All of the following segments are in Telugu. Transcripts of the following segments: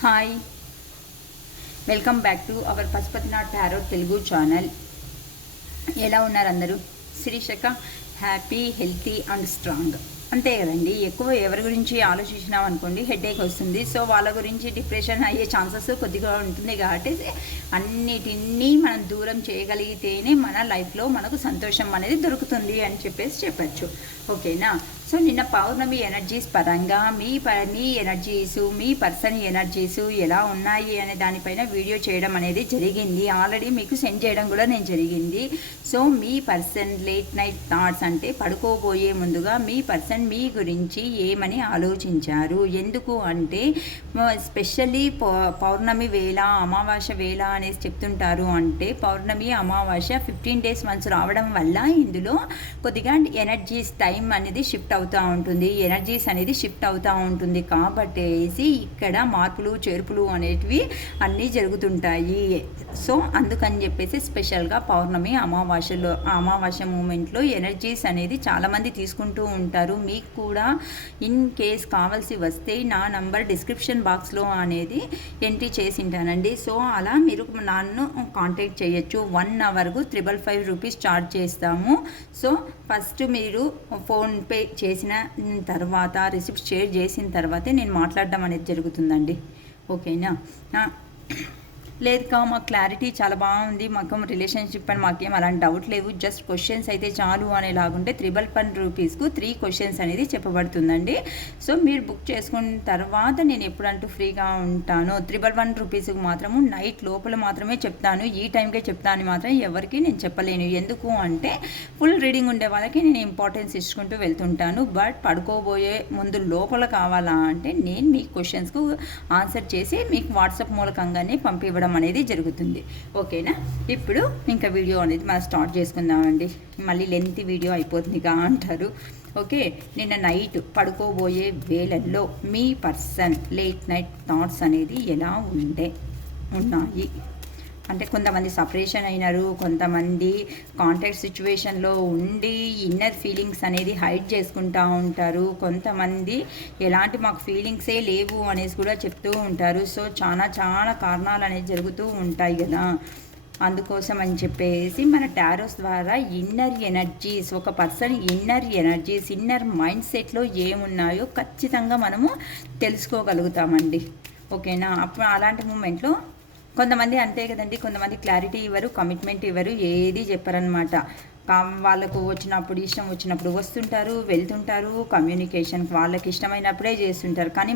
Hi, welcome back to our Pashupatinath tarot Telugu channel. ఎలా ఉన్నారు అందరూ? శీర్షిక హ్యాపీ, హెల్తీ అండ్ స్ట్రాంగ్. అంతే కదండి. ఎక్కువ ఎవరి గురించి ఆలోచించినాం అనుకోండి హెడేక్ వస్తుంది. సో వాళ్ళ గురించి డిప్రెషన్ అయ్యే ఛాన్సెస్ కొద్దిగా ఉంటుంది. కాబట్టి అన్నిటినీ మనం దూరం చేయగలిగితేనే మన లైఫ్లో మనకు సంతోషం అనేది దొరుకుతుంది అని చెప్పచ్చు. ఓకేనా? సో నిన్న పౌర్ణమి ఎనర్జీస్ పరంగా మీ ఎనర్జీసు, మీ పర్సన్ ఎనర్జీసు ఎలా ఉన్నాయి అనే దానిపైన వీడియో చేయడం అనేది జరిగింది. ఆల్రెడీ మీకు సెండ్ చేయడం కూడా నేను జరిగింది. సో మీ పర్సన్ లేట్ నైట్ థాట్స్ అంటే పడుకోబోయే ముందుగా మీ పర్సన్ మీ గురించి ఏమని ఆలోచించారు. ఎందుకు అంటే స్పెషల్లీ పౌర్ణమి వేళ, అమావాస్య వేళ అనేసి చెప్తుంటారు. అంటే పౌర్ణమి, అమావాస్య 15 days వన్స్ రావడం వల్ల ఇందులో కొద్దిగా ఎనర్జీస్ టైం అనేది షిఫ్ట్ అవుతూ ఉంటుంది, ఎనర్జీస్ అనేది షిఫ్ట్ అవుతూ ఉంటుంది. కాబట్టి ఇక్కడ మార్పులు చేర్పులు అనేటివి అన్నీ జరుగుతుంటాయి. సో అందుకని చెప్పేసి స్పెషల్గా పౌర్ణమి, అమావాస్య మూమెంట్లో ఎనర్జీస్ అనేది చాలామంది తీసుకుంటూ ఉంటారు. మీకు కూడా ఇన్ కేస్ కావాల్సి వస్తే నా నంబర్ డిస్క్రిప్షన్ బాక్స్లో అనేది ఎంట్రీ చేసి ఉంటానండి. సో అలా మీరు నన్ను కాంటాక్ట్ చేయొచ్చు. 1 hourకు 555 రూపీస్ ఛార్జ్ చేస్తాము. సో ఫస్ట్ మీరు ఫోన్పే చేసిన తర్వాత, రిసిప్ట్ షేర్ చేసిన తర్వాతే నేను మాట్లాడడం అనేది జరుగుతుందండి. ఓకేనా? లేదు మాకు క్లారిటీ చాలా బాగుంది, మాకు రిలేషన్షిప్ అని మాకేం అలాంటి డౌట్ లేవు, జస్ట్ క్వశ్చన్స్ అయితే చాలు అనేలాగుంటే 555 రూపీస్కు 3 questions అనేది చెప్పబడుతుందండి. సో మీరు బుక్ చేసుకున్న తర్వాత నేను ఎప్పుడంటూ ఫ్రీగా ఉంటాను. 511 రూపీస్కి మాత్రము నైట్ లోపల మాత్రమే చెప్తాను, ఈ టైంకే చెప్తాను మాత్రం ఎవరికి నేను చెప్పలేను. ఎందుకు అంటే ఫుల్ రీడింగ్ ఉండే వాళ్ళకి నేను ఇంపార్టెన్స్ ఇచ్చుకుంటూ వెళ్తుంటాను. బట్ పడుకోబోయే ముందు లోపల కావాలా అంటే నేను మీ క్వశ్చన్స్కు ఆన్సర్ చేసి మీకు వాట్సాప్ మూలకంగానే పంపివ్వడం అనేది జరుగుతుంది. ఓకేనా? ఇప్పుడు ఇంకా వీడియో అనేది మనం స్టార్ట్ చేసుకుందామండి. మళ్ళీ లెంత్ వీడియో అయిపోతుందిగా అంటారు. ఓకే, నిన్న నైట్ పడుకోబోయే వేళల్లో మీ పర్సన్ లేట్ నైట్ థాట్స్ అనేది ఎలా ఉన్నాయి అంటే కొంతమంది సపరేషన్ అయినారు, కొంతమంది కాంటాక్ట్ సిచ్యువేషన్లో ఉండి ఇన్నర్ ఫీలింగ్స్ అనేది హైడ్ చేసుకుంటూ ఉంటారు, కొంతమంది ఎలాంటి మాకు ఫీలింగ్సే లేవు అనేసి కూడా చెప్తూ ఉంటారు. సో చాలా కారణాలు అనేది జరుగుతూ ఉంటాయి కదా. అందుకోసం అని చెప్పేసి మన టారోస్ ద్వారా ఇన్నర్ ఎనర్జీస్, ఒక person inner energies, inner mind సెట్లో ఏమున్నాయో ఖచ్చితంగా మనము తెలుసుకోగలుగుతామండి. ఓకేనా? అప్పుడు అలాంటి మూమెంట్లో కొంతమంది అంతే కదండి, కొంతమంది క్లారిటీ ఇవ్వరు, కమిట్మెంట్ ఇవ్వరు, ఏది చెప్పరనమాట. వాళ్ళకు ఇష్టం వచ్చినప్పుడు వస్తుంటారు, వెళ్తుంటారు, కమ్యూనికేషన్ వాళ్ళకి ఇష్టమైనప్పుడే చేస్తుంటారు. కానీ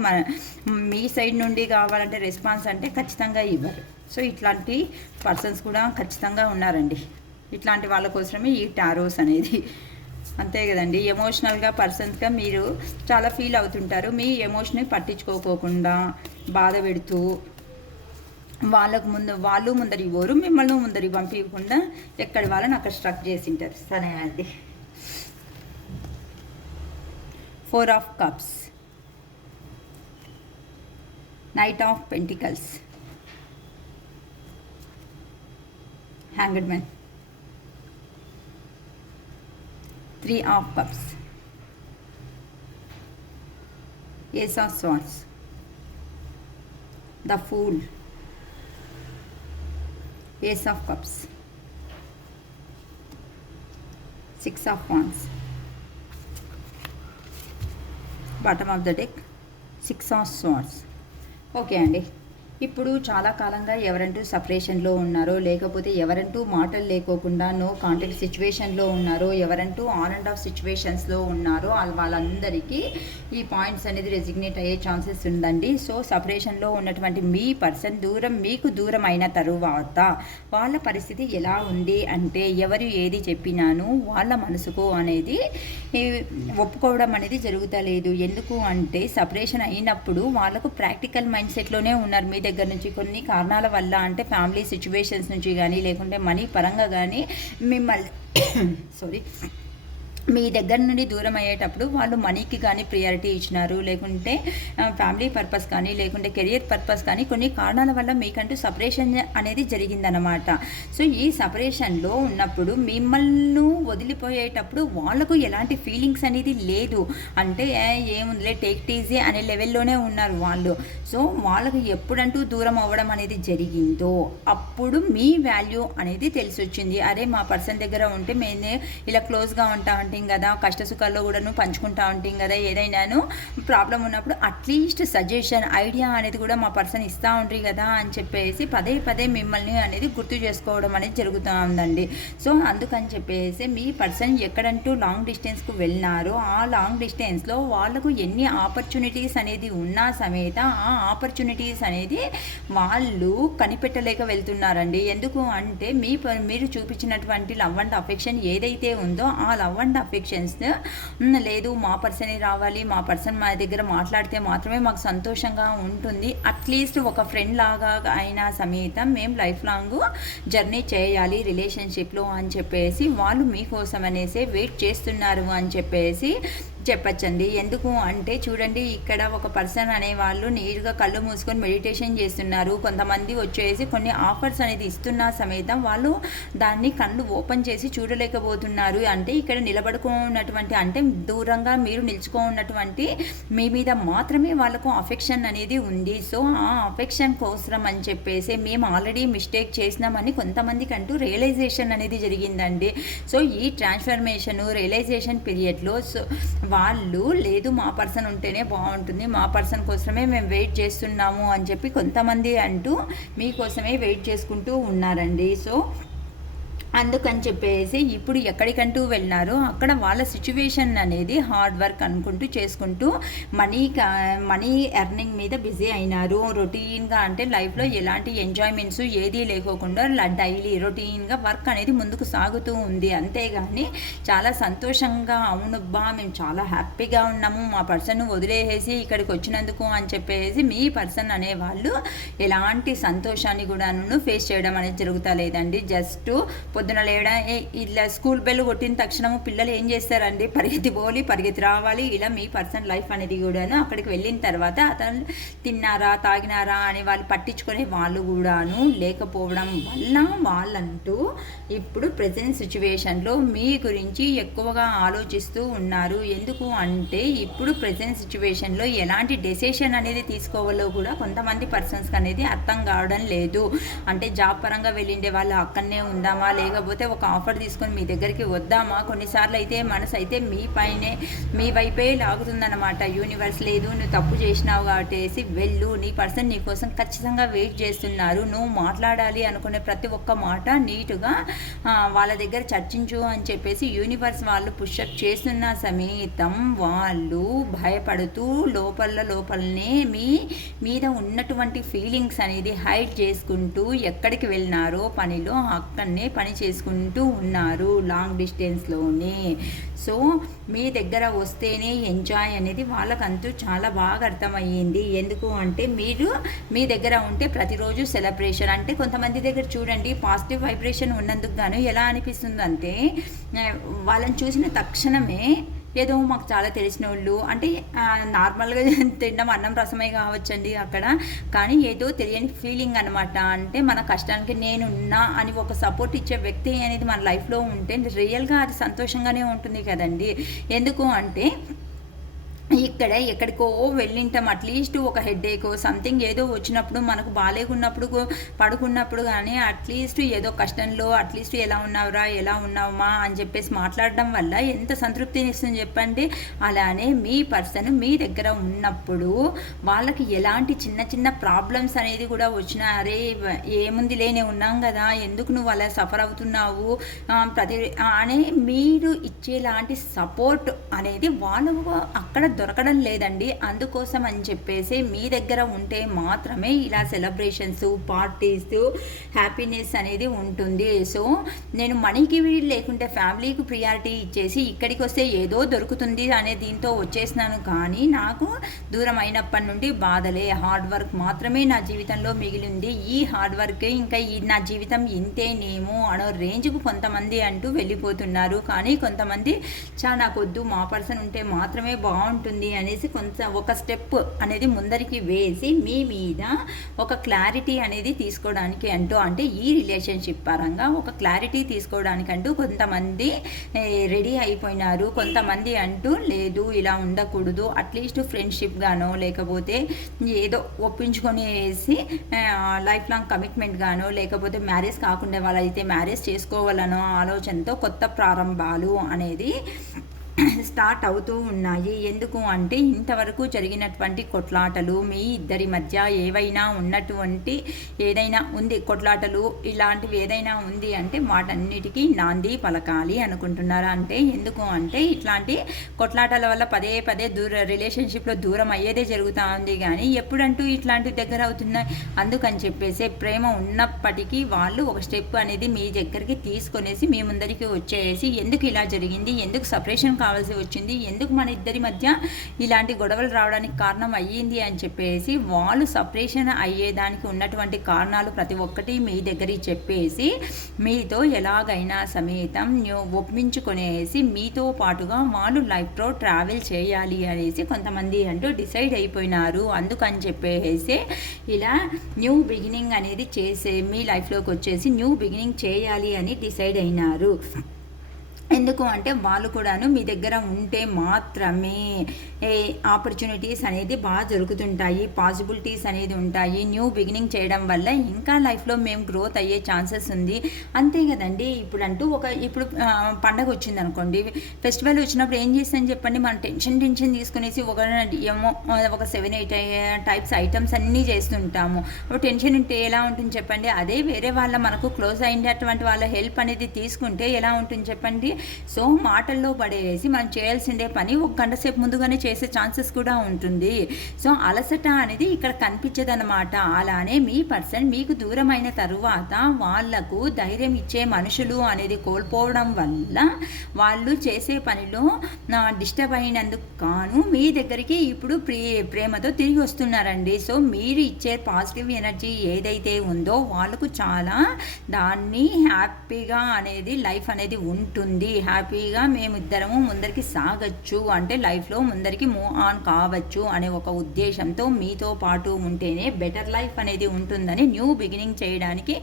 మీ సైడ్ నుండి కావాలంటే రెస్పాన్స్ అంటే ఖచ్చితంగా ఇవ్వరు. సో ఇట్లాంటి పర్సన్స్ కూడా ఖచ్చితంగా ఉన్నారండి. ఇట్లాంటి వాళ్ళ కోసమే ఈ టారోస్ అనేది. అంతే కదండి. ఎమోషనల్గా పర్సన్స్గా మీరు చాలా ఫీల్ అవుతుంటారు. మీ ఎమోషన్ని పట్టించుకోకుండా బాధ పెడుతూ వాళ్ళు ముందరి ఇవ్వరు, మిమ్మల్ని ముందరి పంపించకుండా ఎక్కడి వాళ్ళని అక్కడ స్ట్రక్ చేసింటారు. సరే అండి. 4 of Cups, Knight of Pentacles, Hanged Man, 3 of Cups, Ace of Swords, the Fool, Ace of Cups, 6 of Wands, bottom of the deck, 6 of Swords. Okay అండి. ఇప్పుడు చాలా కాలంగా ఎవరంటూ సపరేషన్లో ఉన్నారో, లేకపోతే ఎవరంటూ మాటలు లేకోకుండా నో కాంటాక్ట్ సిచ్యువేషన్లో ఉన్నారో, ఎవరంటూ ఆన్ అండ్ ఆఫ్ సిచ్యువేషన్స్లో ఉన్నారో వాళ్ళందరికీ ఈ పాయింట్స్ అనేది రెసిగ్నేట్ అయ్యే ఛాన్సెస్ ఉందండి. సో సపరేషన్లో ఉన్నటువంటి మీ పర్సన్ మీకు దూరం అయిన తరువాత వాళ్ళ పరిస్థితి ఎలా ఉంది అంటే ఎవరు ఏది చెప్పినాను వాళ్ళ మనసుకు అనేది ఒప్పుకోవడం అనేది జరుగుతలేదు. ఎందుకు అంటే సపరేషన్ అయినప్పుడు వాళ్ళకు ప్రాక్టికల్ మైండ్ సెట్లోనే ఉన్నారు. మీ దగ్గర నుంచి కొన్ని కారణాల వల్ల అంటే ఫ్యామిలీ సిచ్యువేషన్స్ నుంచి కానీ, లేకుంటే మనీ పరంగా కానీ మీ దగ్గర నుండి దూరం అయ్యేటప్పుడు వాళ్ళు మనీకి కానీ ప్రియారిటీ ఇచ్చినారు, లేకుంటే ఫ్యామిలీ పర్పస్ కానీ, లేకుంటే కెరియర్ పర్పస్ కానీ కొన్ని కారణాల వల్ల మీకంటూ సపరేషన్ అనేది జరిగిందనమాట. సో ఈ సపరేషన్లో ఉన్నప్పుడు మిమ్మల్ని వదిలిపోయేటప్పుడు వాళ్ళకు ఎలాంటి ఫీలింగ్స్ అనేది లేదు. అంటే ఏముందిలే టేక్ ఈజీ అనే లెవెల్లోనే ఉన్నారు వాళ్ళు. సో వాళ్ళకి ఎప్పుడంటూ దూరం అవ్వడం అనేది జరిగిందో అప్పుడు మీ వాల్యూ అనేది తెలిసి వచ్చింది. అరే మా పర్సన్ దగ్గర ఉంటే మేమే ఇలా క్లోజ్గా ఉంటా ఉంటాం కదా, కష్ట సుఖాల్లో కూడాను పంచుకుంటా ఉంటాం కదా, ఏదైనాను ప్రాబ్లం ఉన్నప్పుడు అట్లీస్ట్ సజెషన్ ఐడియా అనేది కూడా మా పర్సన్ ఇస్తూ ఉంటారు కదా అని చెప్పేసి పదే పదే మిమ్మల్ని అనేది గుర్తు చేసుకోవడం అనేది జరుగుతూ ఉందండి. సో అందుకని చెప్పేసి మీ పర్సన్ ఎక్కడంటూ లాంగ్ డిస్టెన్స్కు వెళ్ళినారో ఆ లాంగ్ డిస్టెన్స్లో వాళ్ళకు ఎన్ని ఆపర్చునిటీస్ అనేది ఉన్నా సమేత ఆ ఆపర్చునిటీస్ అనేది వాళ్ళు కనిపెట్టలేక వెళ్తున్నారండి. ఎందుకు అంటే మీరు చూపించినటువంటి లవ్ అండ్ అఫెక్షన్ ఏదైతే ఉందో ఆ లవ్ అండ్ అఫెక్షన్స్ లేదు మా పర్సనే రావాలి, మా పర్సన్ మా దగ్గర మాట్లాడితే మాత్రమే మాకు సంతోషంగా ఉంటుంది, అట్లీస్ట్ ఒక ఫ్రెండ్ లాగా అయినా సమేతం మేము లైఫ్ లాంగ్ జర్నీ చేయాలి రిలేషన్షిప్లో అని చెప్పేసి వాళ్ళు మీకోసం అనేసి వెయిట్ చేస్తున్నారు అని చెప్పేసి చెప్పచ్చండి. ఎందుకు అంటే చూడండి, ఇక్కడ ఒక పర్సన్ అనేవాళ్ళు నీట్గా కళ్ళు మూసుకొని మెడిటేషన్ చేస్తున్నారు. కొంతమంది వచ్చేసి కొన్ని ఆఫర్స్ అనేది ఇస్తున్న సమేతం వాళ్ళు దాన్ని కళ్ళు ఓపెన్ చేసి చూడలేకపోతున్నారు. అంటే ఇక్కడ నిలబడుకున్నటువంటి అంటే దూరంగా మీరు నిలుచుకున్నటువంటి మీ మీద మాత్రమే వాళ్ళకు అఫెక్షన్ అనేది ఉంది. సో ఆ అఫెక్షన్ కోసం అని చెప్పేసి మేము ఆల్రెడీ మిస్టేక్ చేసినామని కొంతమందికి అంటూ రియలైజేషన్ అనేది జరిగిందండి. సో ఈ ట్రాన్స్ఫర్మేషన్ రియలైజేషన్ పీరియడ్లో వాళ్ళు లేదు మా పర్సన్ ఉంటేనే బాగుంటుంది, మా పర్సన్ కోసమే మేము వెయిట్ చేస్తున్నాము అని చెప్పి కొంతమంది అంటూ మీకోసమే వెయిట్ చేసుకుంటూ ఉన్నారండి. సో అందుకని చెప్పేసి ఇప్పుడు ఎక్కడికంటూ వెళ్ళినారో అక్కడ వాళ్ళ సిచ్యువేషన్ అనేది హార్డ్ వర్క్ అనుకుంటూ చేసుకుంటూ మనీ ఎర్నింగ్ మీద బిజీ అయినారు. రొటీన్గా అంటే లైఫ్లో ఎలాంటి ఎంజాయ్మెంట్స్ ఏదీ లేకోకుండా డైలీ రొటీన్గా వర్క్ అనేది ముందుకు సాగుతూ ఉంది. అంతేగాని చాలా సంతోషంగా అవునబ్బా మేము చాలా హ్యాపీగా ఉన్నాము మా పర్సన్ వదిలేసి ఇక్కడికి వచ్చినందుకు అని చెప్పేసి మీ పర్సన్ అనేవాళ్ళు ఎలాంటి సంతోషాన్ని కూడాను ఫేస్ చేయడం అనేది జరుగుతా లేదండి. జస్ట్ పొద్దున లేవడం ఇలా స్కూల్ బెల్ కొట్టిన తక్షణము పిల్లలు ఏం చేస్తారండి, పరిగెత్తి పోలి పరిగెత్తి రావాలి. ఇలా మీ పర్సన్ లైఫ్ అనేది కూడాను అక్కడికి వెళ్ళిన తర్వాత అతను తిన్నారా తాగినారా అని వాళ్ళు పట్టించుకునే వాళ్ళు కూడాను లేకపోవడం వల్ల వాళ్ళంటూ ఇప్పుడు ప్రజెంట్ సిచ్యువేషన్లో మీ గురించి ఎక్కువగా ఆలోచిస్తూ ఉన్నారు. ఎందుకు అంటే ఇప్పుడు ప్రజెంట్ సిచ్యువేషన్లో ఎలాంటి డెసిషన్ అనేది తీసుకోవాలో కూడా కొంతమంది పర్సన్స్కి అనేది అర్థం కావడం లేదు. అంటే జాబ్ పరంగా వెళ్ళిండే వాళ్ళు అక్కడనే ఉందామా లేకపోతే ఒక ఆఫర్ తీసుకొని మీ దగ్గరికి వద్దామా, కొన్నిసార్లు అయితే మనసు అయితే మీ వైపే లాగుతుందన్నమాట. యూనివర్స్ లేదు నువ్వు తప్పు చేసినావు కాబట్టి వెళ్ళు, నీ పర్సన్ నీ కోసం ఖచ్చితంగా వెయిట్ చేస్తున్నారు, నువ్వు మాట్లాడాలి అనుకునే ప్రతి ఒక్క మాట నీటుగా వాళ్ళ దగ్గర చర్చించు అని చెప్పేసి యూనివర్స్ వాళ్ళు పుషప్ చేస్తున్న సమేతం వాళ్ళు భయపడుతూ లోపలనే మీ మీద ఉన్నటువంటి ఫీలింగ్స్ అనేది హైడ్ చేసుకుంటూ ఎక్కడికి వెళ్ళినారో పనిలో అక్కడనే పని చేసుకుంటూ ఉన్నారు లాంగ్ డిస్టెన్స్లోనే. సో మీ దగ్గర వస్తేనే ఎంజాయ్ అనేది వాళ్ళకంటూ చాలా బాగా అర్థమయ్యింది. ఎందుకు అంటే మీరు మీ దగ్గర ఉంటే ప్రతిరోజు సెలబ్రేషన్. అంటే కొంతమంది దగ్గర చూడండి పాజిటివ్ వైబ్రేషన్ ఉన్నందుకు గాను ఎలా అనిపిస్తుందంటే వాళ్ళని చూసిన తక్షణమే ఏదో మాకు చాలా తెలిసిన వాళ్ళు అంటే నార్మల్గా తినడం అన్నం రసమే కావచ్చండి అక్కడ, కానీ ఏదో తెలియని ఫీలింగ్ అనమాట. అంటే మన కష్టానికి నేనున్నా అని ఒక సపోర్ట్ ఇచ్చే వ్యక్తి అనేది మన లైఫ్లో ఉంటే రియల్గా అది సంతోషంగానే ఉంటుంది కదండి. ఎందుకు అంటే ఇక్కడ ఎక్కడికో వెళ్ళింటాం, అట్లీస్ట్ ఒక హెడేక్ సంథింగ్ ఏదో వచ్చినప్పుడు మనకు బాగాలేకున్నప్పుడు పడుకున్నప్పుడు కానీ అట్లీస్ట్ ఏదో కష్టంలో అట్లీస్ట్ ఎలా ఉన్నావమ్మా అని చెప్పేసి మాట్లాడడం వల్ల ఎంత సంతృప్తిని ఇస్తుంది చెప్పండి. అలానే మీ పర్సన్ మీ దగ్గర ఉన్నప్పుడు వాళ్ళకి ఎలాంటి చిన్న చిన్న ప్రాబ్లమ్స్ అనేది కూడా వచ్చినా అరే ఏముంది లేనే ఉన్నాం కదా ఎందుకు నువ్వు అలా సఫర్ అవుతున్నావు అని మీరు ఇచ్చేలాంటి సపోర్ట్ అనేది వాళ్ళు అక్కడ దొరకడం లేదండి. అందుకోసం అని చెప్పేసి మీ దగ్గర ఉంటే మాత్రమే ఇలా సెలబ్రేషన్స్, పార్టీస్, హ్యాపీనెస్ అనేది ఉంటుంది. సో నేను మనీకి లేకుంటే ఫ్యామిలీకి ప్రియారిటీ ఇచ్చేసి ఇక్కడికి వస్తే ఏదో దొరుకుతుంది అనే దీంతో వచ్చేసినాను. కానీ నాకు దూరం అయినప్పటి నుండి బాధలే, హార్డ్ వర్క్ మాత్రమే నా జీవితంలో మిగిలింది. ఈ హార్డ్ వర్క్ ఇంకా నా జీవితం ఇంతేనేమో అనో రేంజ్కు కొంతమంది అంటూ వెళ్ళిపోతున్నారు. కానీ కొంతమంది నాకొద్దు, మా పర్సన్ ఉంటే మాత్రమే బాగుంటుంది అనేసి ఒక స్టెప్ అనేది ముందరికి వేసి మీ మీద ఒక క్లారిటీ అనేది తీసుకోవడానికి అంటే ఈ రిలేషన్షిప్ పరంగా ఒక క్లారిటీ తీసుకోవడానికంటూ కొంతమంది రెడీ అయిపోయినారు. కొంతమంది అంటూ లేదు ఇలా ఉండకూడదు, అట్లీస్ట్ ఫ్రెండ్షిప్ గానో లేకపోతే ఏదో ఒప్పించుకొనేసి లైఫ్ లాంగ్ కమిట్మెంట్ గానో లేకపోతే మ్యారేజ్ కాకుండా వాళ్ళైతే మ్యారేజ్ చేసుకోవాలనో ఆలోచనతో కొత్త ప్రారంభాలు అనేది స్టార్ట్ అవుతూ ఉన్నాయి. ఎందుకు అంటే ఇంతవరకు జరిగినటువంటి కొట్లాటలు, మీ ఇద్దరి మధ్య ఏవైనా ఉన్నటువంటి ఏదైనా ఉంది, కొట్లాటలు ఇలాంటివి ఏదైనా ఉంది అంటే వాటన్నిటికీ నాంది పలకాలి అనుకుంటున్నారా? అంటే ఎందుకు అంటే ఇట్లాంటి కొట్లాటల వల్ల పదే పదే రిలేషన్షిప్లో దూరం అయ్యేదే జరుగుతూ ఉంది. కానీ ఎప్పుడంటూ ఇట్లాంటివి దగ్గర అవుతున్నాయి. అందుకని చెప్పేసి ప్రేమ ఉన్నప్పటికీ వాళ్ళు ఒక స్టెప్ అనేది మీ దగ్గరికి తీసుకొనేసి మీ ముందరికి వచ్చేసి ఎందుకు ఇలా జరిగింది, ఎందుకు సపరేషన్ కావాల్సి వచ్చింది, ఎందుకు మన ఇద్దరి మధ్య ఇలాంటి గొడవలు రావడానికి కారణం అయ్యింది అని చెప్పేసి వాళ్ళు సపరేషన్ అయ్యేదానికి ఉన్నటువంటి కారణాలు ప్రతి ఒక్కటి మీ దగ్గరికి చెప్పేసి మీతో ఎలాగైనా సమేతం ఒప్పించుకొనేసి మీతో పాటుగా వాళ్ళు లైఫ్లో ట్రావెల్ చేయాలి అనేసి కొంతమంది అంటూ డిసైడ్ అయిపోయినారు. అందుకని చెప్పేసి ఇలా న్యూ బిగినింగ్ అనేది చేసే మీ లైఫ్లోకి వచ్చేసి న్యూ బిగినింగ్ చేయాలి అని డిసైడ్ అయినారు. ఎందుకు అంటే వాళ్ళు కూడాను మీ దగ్గర ఉంటే మాత్రమే ఆపర్చునిటీస్ అనేది బాగా దొరుకుతుంటాయి, పాసిబిలిటీస్ అనేది ఉంటాయి. న్యూ బిగినింగ్ చేయడం వల్ల ఇంకా లైఫ్లో మేము గ్రోత్ అయ్యే ఛాన్సెస్ ఉంది. అంతే కదండి. ఇప్పుడు పండగ వచ్చింది అనుకోండి, ఫెస్టివల్ వచ్చినప్పుడు ఏం చేస్తామని చెప్పండి, మనం టెన్షన్ తీసుకునేసి ఒక 7-8 టైప్స్ ఐటమ్స్ అన్నీ చేస్తుంటాము. టెన్షన్ ఉంటే ఎలా ఉంటుంది చెప్పండి. అదే వేరే మనకు క్లోజ్ అయినటువంటి వాళ్ళ హెల్ప్ అనేది తీసుకుంటే ఎలా ఉంటుంది చెప్పండి. సో మాటల్లో పడేసి మనం చేయాల్సిందే పని ఒక గంట సేపు ముందుగానే చేసే ఛాన్సెస్ కూడా ఉంటుంది. సో అలసట అనేది ఇక్కడ కనిపించదన్నమాట. అలానే మీ పర్సన్ మీకు దూరమైన తరువాత వాళ్లకు ధైర్యం ఇచ్చే మనుషులు అనేది కోల్పోవడం వల్ల వాళ్ళు చేసే పనిలో డిస్టర్బ్ అయినందుకు కాను మీ దగ్గరికి ఇప్పుడు ప్రేమతో తిరిగి వస్తున్నారండి. సో మీరు ఇచ్చే పాజిటివ్ ఎనర్జీ ఏదైతే ఉందో వాళ్ళకు చాలా దాన్ని హ్యాపీగా అనేది లైఫ్ అనేది ఉంటుంది. హ్యాపీగా మేమిద్దరము ముందరికి సాగచ్చు అంటే లైఫ్లో ముందరికి మూవ్ ఆన్ కావచ్చు అనే ఒక ఉద్దేశంతో మీతో పాటు ఉంటేనే బెటర్ లైఫ్ అనేది ఉంటుందని న్యూ బిగినింగ్ చేయడానికి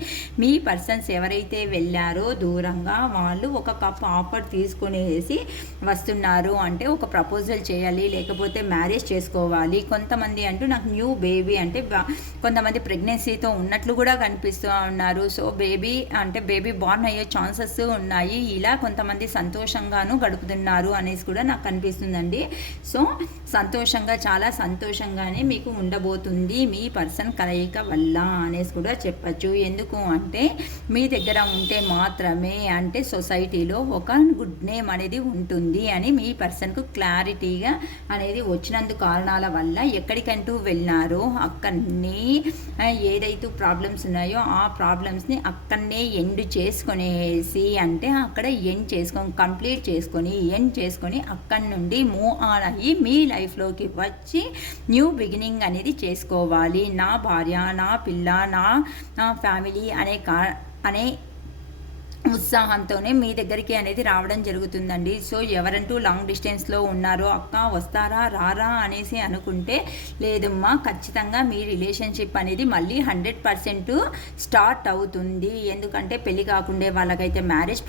మీ పర్సన్స్ ఎవరైతే వెళ్ళారో దూరంగా వాళ్ళు ఒక కప్ ఆఫర్ తీసుకునేసి వస్తున్నారు. అంటే ఒక ప్రపోజల్ చేయాలి లేకపోతే మ్యారేజ్ చేసుకోవాలి. కొంతమంది అంటూ నాకు న్యూ బేబీ అంటే కొంతమంది ప్రెగ్నెన్సీతో ఉన్నట్లు కూడా కనిపిస్తూ ఉన్నారు. సో బేబీ బార్న్ అయ్యే ఛాన్సెస్ ఉన్నాయి. ఇలా కొంతమంది సంతోషంగాను గడుపుతున్నారు అనేసి కూడా నాకు కనిపిస్తుందండి. సో చాలా సంతోషంగానే మీకు ఉండబోతుంది మీ పర్సన్ కలయిక వల్ల అనేసి కూడా చెప్పచ్చు. ఎందుకు అంటే మీ దగ్గర ఉంటే మాత్రమే అంటే సొసైటీలో ఒక గుడ్ నేమ్ అనేది ఉంటుంది అని మీ పర్సన్కు క్లారిటీగా అనేది వచ్చినందుకు కారణాల వల్ల ఎక్కడికంటూ వెళ్ళినారో అక్కడనే ఏదైతే ప్రాబ్లమ్స్ ఉన్నాయో ఆ ప్రాబ్లమ్స్ని అక్కడనే ఎండ్ చేసుకునేసి అంటే అక్కడ కంప్లీట్ చేసుకొని అక్కడి నుండి మూవ్ ఆన్ అయ్యి మీ లైఫ్లోకి వచ్చి న్యూ బిగినింగ్ అనేది చేసుకోవాలి. నా భార్య, నా పిల్ల, నా ఫ్యామిలీ అనే ఉత్సాహంతోనే మీ దగ్గరికి అనేది రావడం జరుగుతుందండి. సో ఎవరంటూ లాంగ్ డిస్టెన్స్లో ఉన్నారో అక్క వస్తారా రారా అనేసి అనుకుంటే లేదమ్మా, ఖచ్చితంగా మీ రిలేషన్షిప్ అనేది మళ్ళీ 100% స్టార్ట్ అవుతుంది. ఎందుకంటే పెళ్లి కాకుండా వాళ్ళకైతే మ్యారేజ్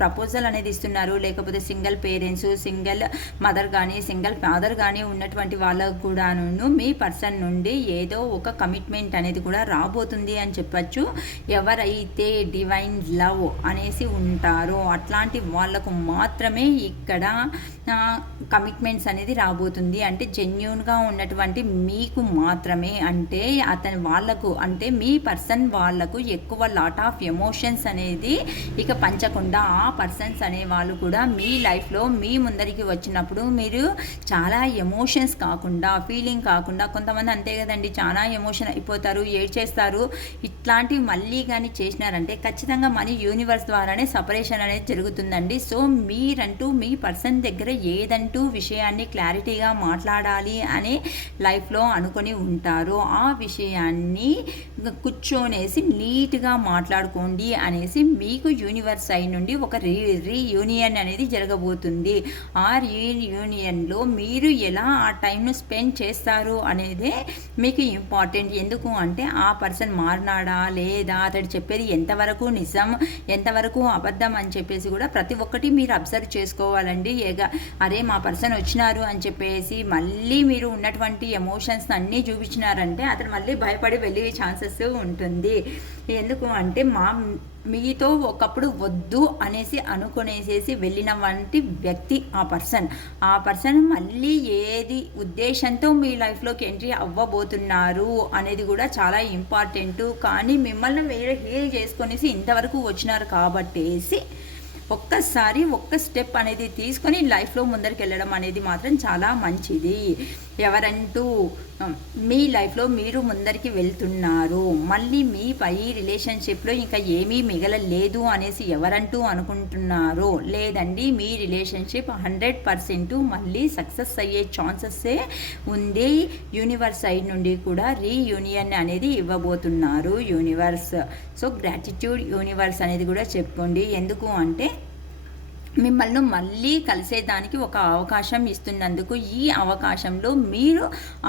ప్రపోజల్ అనేది ఇస్తున్నారు. లేకపోతే సింగిల్ పేరెంట్స్, సింగిల్ మదర్ కానీ సింగిల్ ఫాదర్ కానీ ఉన్నటువంటి వాళ్ళకు కూడాను మీ పర్సన్ నుండి ఏదో ఒక కమిట్మెంట్ అనేది కూడా రాబోతుంది అని చెప్పచ్చు. ఎవరైతే డివైన్ లవ్ అనేసి ఉంటారో అట్లాంటి వాళ్ళకు మాత్రమే ఇక్కడ కమిట్మెంట్స్ అనేది రాబోతుంది. అంటే జెన్యూన్గా ఉన్నటువంటి మీకు మాత్రమే, అంటే అతని వాళ్ళకు అంటే మీ పర్సన్ వాళ్ళకు ఎక్కువ లాట్ ఆఫ్ ఎమోషన్స్ అనేది ఇక పంచకుండా ఆ పర్సన్స్ అనే వాళ్ళు కూడా మీ లైఫ్లో మీ ముందరికి వచ్చినప్పుడు మీరు చాలా ఎమోషన్స్ కాకుండా ఫీలింగ్ కాకుండా, కొంతమంది అంతే కదండి, చాలా ఎమోషన్ అయిపోతారు, ఏడ్చేస్తారు. ఇట్లాంటివి మళ్ళీ కానీ చేసినారంటే ఖచ్చితంగా మన యూనివర్స్ ద్వారానే సపరేషన్ అనేది జరుగుతుందండి. సో మీరంటూ మీ పర్సన్ దగ్గర ఏదంటూ విషయాన్ని క్లారిటీగా మాట్లాడాలి అని లైఫ్లో అనుకొని ఉంటారో ఆ విషయాన్ని కూర్చొనేసి నీట్గా మాట్లాడుకోండి అనేసి మీకు యూనివర్స్ సైడ్ నుండి ఒక రీయూనియన్ అనేది జరగబోతుంది. ఆ రీయూనియన్లో మీరు ఎలా ఆ టైంను స్పెండ్ చేస్తారు అనేదే మీకు ఇంపార్టెంట్. ఎందుకు అంటే ఆ పర్సన్ మారినాడా లేదా, అతడు చెప్పేది ఎంతవరకు నిజం ఎంతవరకు అబద్ధం అని చెప్పేసి కూడా ప్రతి ఒక్కటి మీరు అబ్జర్వ్ చేసుకోవాలండి. అరే మా పర్సన్ వచ్చినారు అని చెప్పేసి మళ్ళీ మీరు ఉన్నటువంటి ఎమోషన్స్ అన్నీ చూపించినారంటే అతను మళ్ళీ భయపడి వెళ్ళే ఛాన్సెస్ ఉంటుంది. ఎందుకు అంటే మీతో ఒకప్పుడు వద్దు అనేసి అనుకునేసేసి వెళ్ళిన వంటి వ్యక్తి ఆ పర్సన్ మళ్ళీ ఏది ఉద్దేశంతో మీ లైఫ్లోకి ఎంట్రీ అవ్వబోతున్నారు అనేది కూడా చాలా ఇంపార్టెంట్. కానీ మిమ్మల్ని వేరే హీల్ చేసుకొనేసి ఇంతవరకు వచ్చినారు కాబట్టేసి ఒక్కసారి ఒక్క స్టెప్ అనేది తీసుకొని లైఫ్లో ముందరికి వెళ్ళడం అనేది మాత్రం చాలా మంచిది. ఎవరంటూ మీ లైఫ్లో మీరు ముందరికి వెళ్తున్నారు, మళ్ళీ మీ పై రిలేషన్షిప్లో ఇంకా ఏమీ మిగలలేదు అనేసి ఎవరంటూ అనుకుంటున్నారో, లేదండి మీ రిలేషన్షిప్ 100% మళ్ళీ సక్సెస్ అయ్యే ఛాన్సెస్సే ఉంది. యూనివర్స్ సైడ్ నుండి కూడా రీయూనియన్ అనేది ఇవ్వబోతున్నారు యూనివర్స్. సో గ్రాటిట్యూడ్ యూనివర్స్ అనేది కూడా చెప్పుకోండి. ఎందుకు అంటే మిమ్మల్ని మళ్ళీ కలిసేదానికి ఒక అవకాశం ఇస్తున్నందుకు ఈ అవకాశంలో మీరు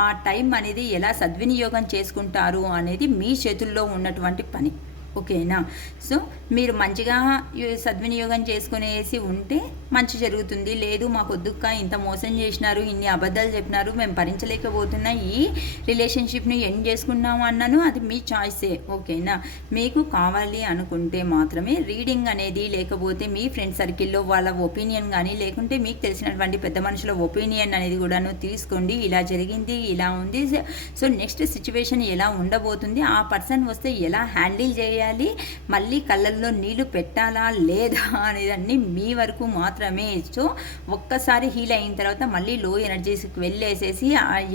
ఆ టైం అనేది ఎలా సద్వినియోగం చేసుకుంటారు అనేది మీ చేతుల్లో ఉన్నటువంటి పని. ఓకేనా? సో మీరు మంచిగా సద్వినియోగం చేసుకునేసి ఉంటే మంచి జరుగుతుంది. లేదు మాకు వద్దుక్క ఇంత మోసం చేసినారు, ఇన్ని అబద్ధాలు చెప్పినారు, మేము భరించలేకపోతున్నా, ఈ రిలేషన్షిప్ని ఎండ్ చేసుకున్నాము అన్నాను, అది మీ చాయిసే. ఓకేనా? మీకు కావాలి అనుకుంటే మాత్రమే రీడింగ్ అనేది, లేకపోతే మీ ఫ్రెండ్ సర్కిల్లో వాళ్ళ ఒపీనియన్ కానీ, లేకుంటే మీకు తెలిసినటువంటి పెద్ద మనుషుల ఒపీనియన్ అనేది కూడాను తీసుకోండి. ఇలా జరిగింది, ఇలా ఉంది, సో నెక్స్ట్ సిచ్యువేషన్ ఎలా ఉండబోతుంది, ఆ పర్సన్ వస్తే ఎలా హ్యాండిల్ చేయాలి, మళ్ళీ కళ్ళల్లో నీళ్లు పెట్టాలా లేదా అనేదాన్ని మీ వరకు మాత్రమే. సో ఒక్కసారి హీల్ అయిన తర్వాత మళ్ళీ లో ఎనర్జీస్కి వెళ్ళేసేసి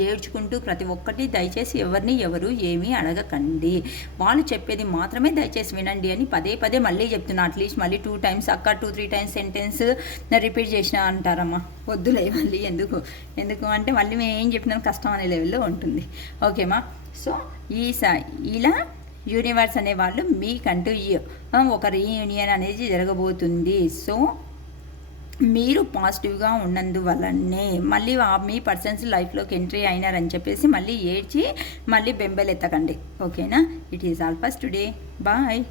ఏడ్చుకుంటూ ప్రతి ఒక్కటి దయచేసి ఎవరు ఏమీ అడగకండి. వాళ్ళు చెప్పేది మాత్రమే దయచేసి వినండి అని పదే పదే మళ్ళీ చెప్తున్నా. అట్లీస్ట్ మళ్ళీ 2 times అక్క 2-3 times సెంటెన్స్ రిపీట్ చేసినా అంటారమ్మా. వద్దులే మళ్ళీ ఎందుకు అంటే మళ్ళీ మేము ఏం చెప్పినా కష్టం అనే లెవెల్లో ఉంటుంది. ఓకేమా? సో ఇలా యూనివర్స్ అనే వాళ్ళు మీకంటూ ఒక రీయూనియన్ అనేది జరగబోతుంది. సో మీరు పాజిటివ్గా ఉన్నందువల్లనే మళ్ళీ మీ పర్సన్స్ లైఫ్లోకి ఎంట్రీ అయినారని చెప్పేసి మళ్ళీ ఏడ్చి మళ్ళీ బెంబెలెత్తకండి. ఓకేనా? It is all for today. Bye.